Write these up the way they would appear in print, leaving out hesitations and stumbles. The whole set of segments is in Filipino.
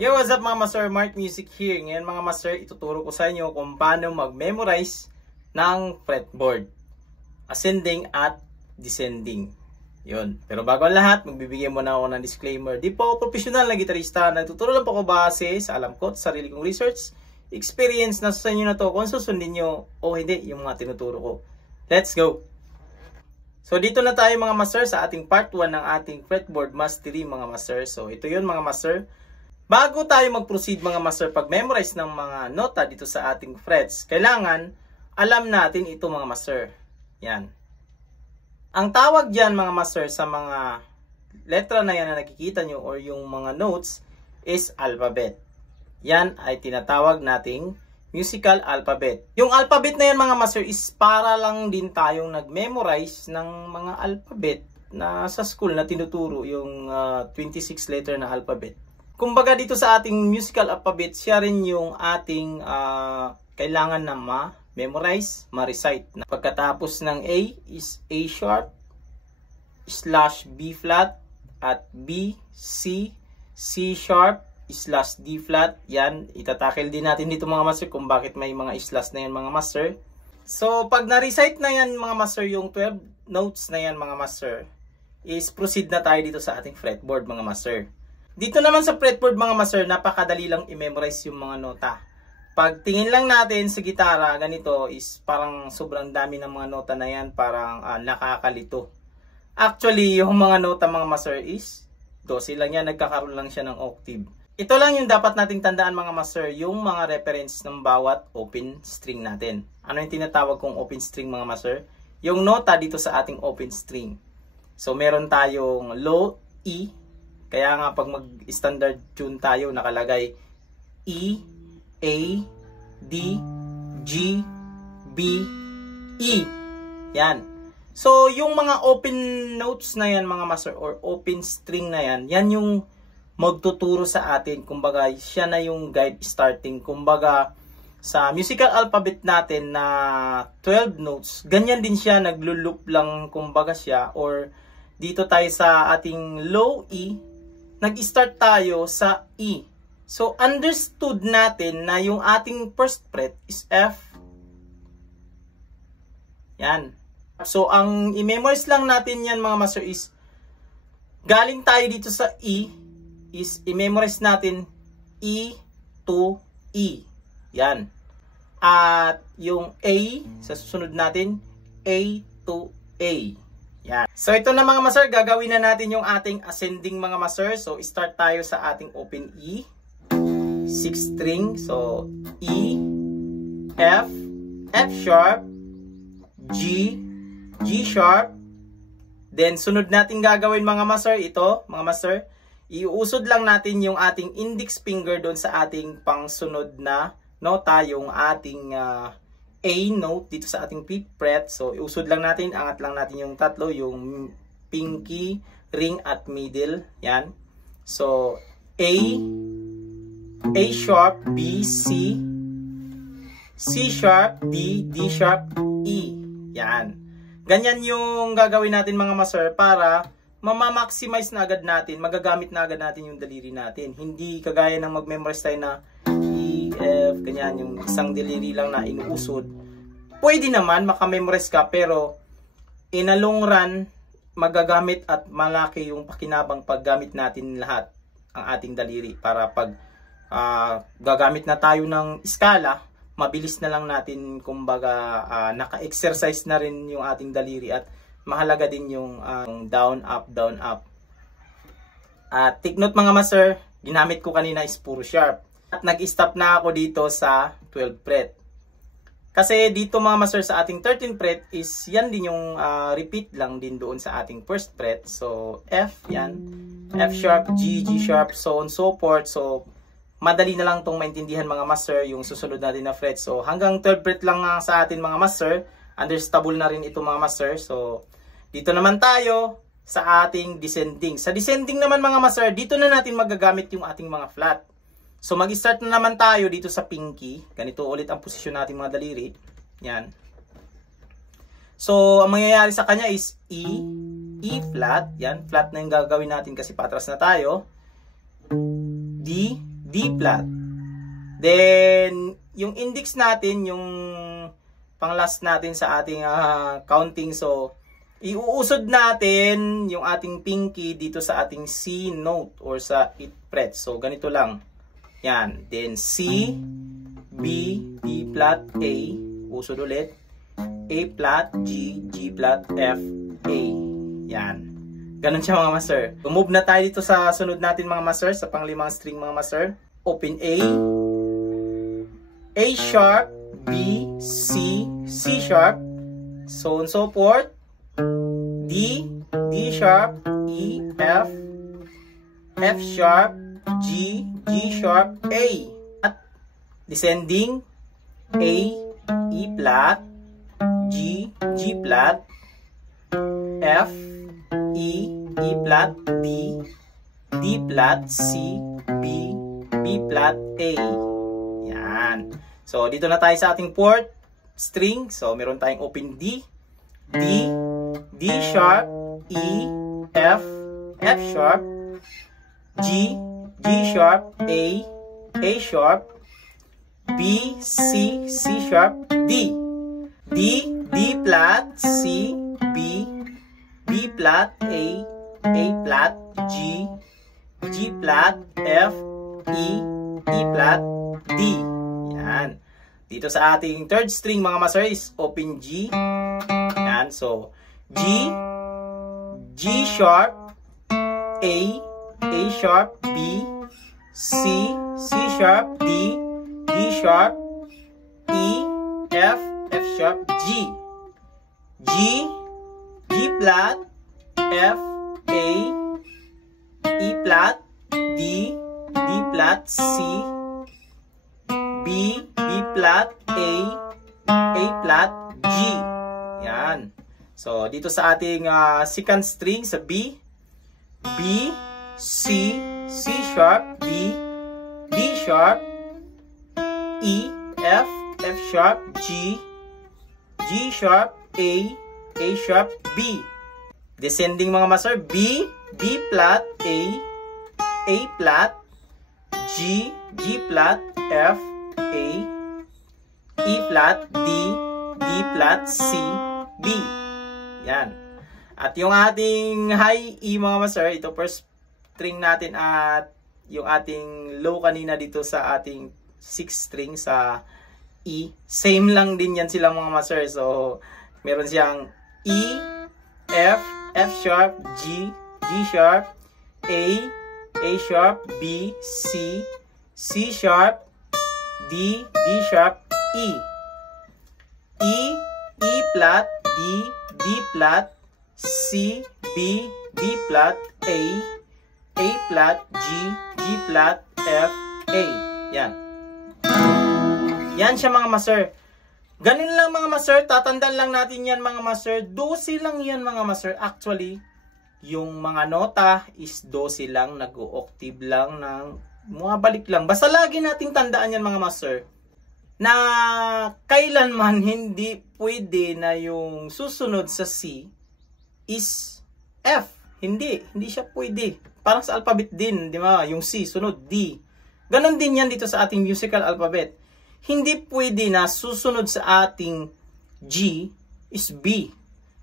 Yo, what's up mga master? Mark Music here. Ngayon mga master, ituturo ko sa inyo kung paano mag-memorize ng fretboard. Ascending at descending. Yun. Pero bago ang lahat, magbibigay muna ako ng disclaimer. Di po ako professional na gitarista. Nagtuturo lang po ako base sa alam ko, sa sarili kong research, experience na sa inyo na to kung susundin nyo o hindi yung mga tinuturo ko. Let's go! So dito na tayo mga master sa ating part 1 ng ating fretboard mastery mga master. So ito yun mga master. Bago tayo mag-proceed mga master pag-memorize ng mga nota dito sa ating frets, kailangan alam natin ito mga master. Yan. Ang tawag dyan mga master sa mga letra na yan na nakikita nyo or yung mga notes is alphabet. Yan ay tinatawag nating musical alphabet. Yung alphabet na yan mga master is para lang din tayong nag-memorize ng mga alphabet na sa school na tinuturo yung 26 letter na alphabet. Kumbaga dito sa ating musical alphabet, siya rin yung ating kailangan na ma-memorize, ma-recite. Pagkatapos ng A is A sharp, slash B flat, at B, C, C sharp, slash D flat. Yan, itatakil din natin dito mga master kung bakit may mga slash na yan mga master. So, pag na-recite na yan mga master, yung 12 notes na yan mga master, is proceed na tayo dito sa ating fretboard mga master. Dito naman sa fretboard mga master, napakadali lang i-memorize yung mga nota. Pag tingin lang natin sa gitara, ganito is parang sobrang dami ng mga nota na yan, parang nakakalito. Actually, yung mga nota mga master is 12 lang yan, nagkakaroon lang siya ng octave. Ito lang yung dapat nating tandaan mga master, yung mga reference ng bawat open string natin. Ano yung tinatawag kong open string mga master? Yung nota dito sa ating open string. So meron tayong low E. Kaya nga pag mag-standard tune tayo, nakalagay E, A, D, G, B, E. Yan. So, yung mga open notes na yan mga master or open string na yan, yan yung magtuturo sa atin. Kumbaga, siya na yung guide starting. Kumbaga, sa musical alphabet natin na 12 notes, ganyan din siya, naglo-loop lang kumbaga siya. Or dito tayo sa ating low E, nag-start tayo sa E. So, understood natin na yung ating first fret is F. Yan. So, ang i-memorize lang natin yan mga master is, galing tayo dito sa E, is i-memorize natin E to E. Yan. At yung A, sa susunod natin, A to A. Yan. So ito na mga master, gagawin na natin yung ating ascending mga master. So start tayo sa ating open E, 6 string. So E, F, F sharp, G, G sharp. Then sunod natin gagawin mga master, ito mga master, iuusod lang natin yung ating index finger doon sa ating pangsunod na nota, yung ating A note dito sa ating 5th fret. So, iusod lang natin, angat lang natin yung tatlo, yung pinky, ring, at middle. Yan. So, A sharp, B, C, C sharp, D, D sharp, E. Yan. Ganyan yung gagawin natin mga master para mamamaximize na agad natin, magagamit na agad natin yung daliri natin. Hindi kagaya ng mag-memorize tayo na E, F, ganyan, yung isang daliri lang na inuusod. Pwede naman makamemorize ka, pero in a long run, magagamit at malaki yung pakinabang paggamit natin lahat ang ating daliri. Para pag gagamit na tayo ng skala, mabilis na lang natin, kumbaga, naka-exercise na rin yung ating daliri at mahalaga din yung down, up, down, up. At take note mga master, ginamit ko kanina is puro sharp. At nag-stop na ako dito sa 12th fret. Kasi dito mga master sa ating 13th fret is yan din yung repeat lang din doon sa ating 1st fret. So F, yan. F sharp, G, G sharp, so on so forth. So madali na lang itong maintindihan mga master yung susunod natin na fret. So hanggang 12th fret lang sa atin mga master. Understable na rin ito mga master. So dito naman tayo sa ating descending. Sa descending naman mga master, dito na natin magagamit yung ating mga flat. So mag-start na naman tayo dito sa pinky. Ganito ulit ang posisyon natin mga daliri. Yan. So ang mangyayari sa kanya is E, E flat. Yan, flat na yung gagawin natin kasi patras na tayo. D, D D flat. Then, yung index natin, yung pang last natin sa ating counting. So, iuusod natin yung ating pinky dito sa ating C note or sa 8th fret. So, ganito lang. Yan. Then, C, B, D flat, A. Usod ulit. A flat, G, G flat, F, A. Yan. Ganun siya mga master. Move na tayo dito sa sunod natin mga master. Sa panglimang string mga master. Open A sharp, B, C, C sharp, so on so forth, D, D sharp, E, F, F sharp, G, G sharp, A. At descending, A, E flat, G, G flat, F, E, E flat, D, D flat, C, B, B flat, A. Yan. So, dito na tayo sa ating fourth string. So, meron tayong open D, D, D sharp, E, F, F sharp, G, G sharp, A sharp, B, C, C sharp, D, D, D flat, C, B, B flat, A flat, G, G flat, F, E, E flat, D. Yan. Dito sa ating third string mga master is open G. Yan. So, G, G sharp, A sharp, B, C, C sharp, D, D sharp, E, F, F sharp, G, G, G flat, F, A, E flat, D, D flat, C, B, B flat, A flat, G. Yan. So, dito sa ating second string sa B, B, C, C sharp, D, D sharp, E, F, F sharp, G, G sharp, A sharp, B. Descending mga master, B, B flat, A flat, G, G flat, F, A, E flat, D, D flat, C, B. Yan. At yung ating high E mga master, ito first string natin at yung ating low kanina dito sa ating 6th string sa E. Same lang din yan sila mga master. So, meron siyang E, F, F sharp, G, G sharp, A sharp, B, C, C sharp, D, D sharp, E. E flat, D flat, C, B flat, A flat, G flat, F, A. Yan. Yan siya mga master. Ganun lang mga master. Tatandaan lang natin yan mga master. 12 lang yan mga master. Actually, yung mga nota is 12 lang. Nag-o-octave lang ng mga balik lang. Basta lagi nating tandaan yan mga master. Na kailanman hindi pwede na yung susunod sa C is F. Hindi siya pwede. Parang sa alphabet din, di ba? Yung C, sunod D. Ganon din yan dito sa ating musical alphabet. Hindi pwede na susunod sa ating G is B.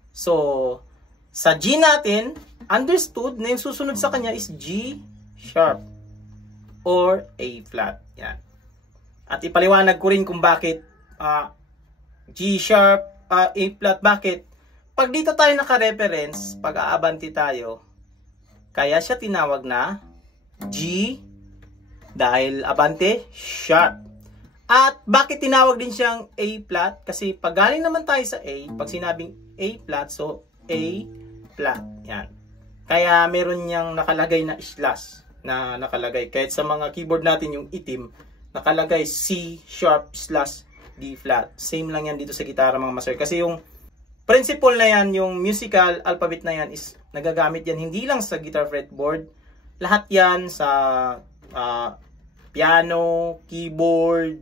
So, sa G natin, understood na yung susunod sa kanya is G sharp or A flat. Yan. At ipaliwanag ko rin kung bakit G sharp, A flat, bakit? Pag dito tayo naka-reference, pag aabanti tayo, kaya siya tinawag na G dahil abante, sharp. At bakit tinawag din siyang A flat? Kasi pag galing naman tayo sa A, pag sinabing A flat, so A flat. Yan. Kaya meron niyang nakalagay na slash na nakalagay. Kahit sa mga keyboard natin yung itim, nakalagay C sharp slash D flat. Same lang yan dito sa gitara mga master. Kasi yung principle na yan, yung musical alphabet na yan is nagagamit yan hindi lang sa guitar fretboard. Lahat yan sa piano, keyboard,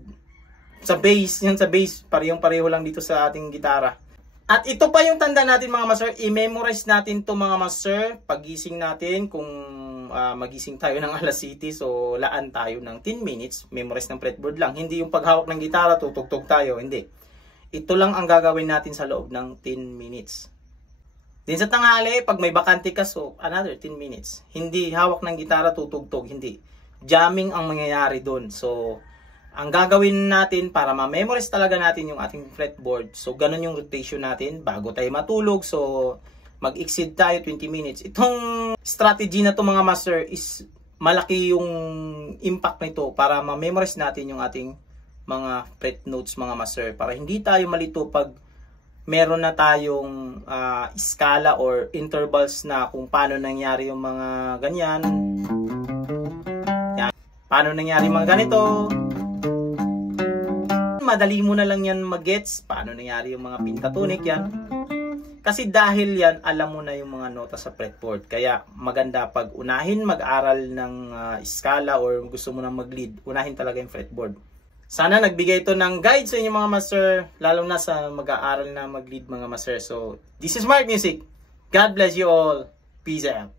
sa bass. Yan sa bass, parehong-pareho lang dito sa ating gitara. At ito pa yung tanda natin mga master, i-memorize natin to mga master pagising natin kung magising tayo ng alas 7, so laan tayo ng 10 minutes, memorize ng fretboard lang. Hindi yung paghawak ng gitara, tutugtog tayo, hindi. Ito lang ang gagawin natin sa loob ng 10 minutes. Din sa tanghali, pag may bakante ka, so another 10 minutes. Hindi hawak ng gitara, tutugtog, hindi. Jamming ang mangyayari doon. So, ang gagawin natin para ma-memorize talaga natin yung ating fretboard, so ganun yung rotation natin bago tayo matulog. So mag-exceed tayo 20 minutes. Itong strategy na to mga master is malaki yung impact nito para ma-memorize natin yung ating mga fret notes mga master, para hindi tayo malito pag meron na tayong skala or intervals na kung paano nangyari yung mga ganyan. Yan. Paano nangyari mga ganito. Madali mo na lang yan mag-gets paano nangyari yung mga pentatonic yan. Kasi dahil yan, alam mo na yung mga nota sa fretboard. Kaya maganda pag unahin mag-aral ng skala or gusto mo na mag-lead, unahin talaga yung fretboard. Sana nagbigay ito ng guide sa inyo mga master, lalo na sa mag-aaral na mag-lead mga master. So, this is Mark Music. God bless you all. Peace out.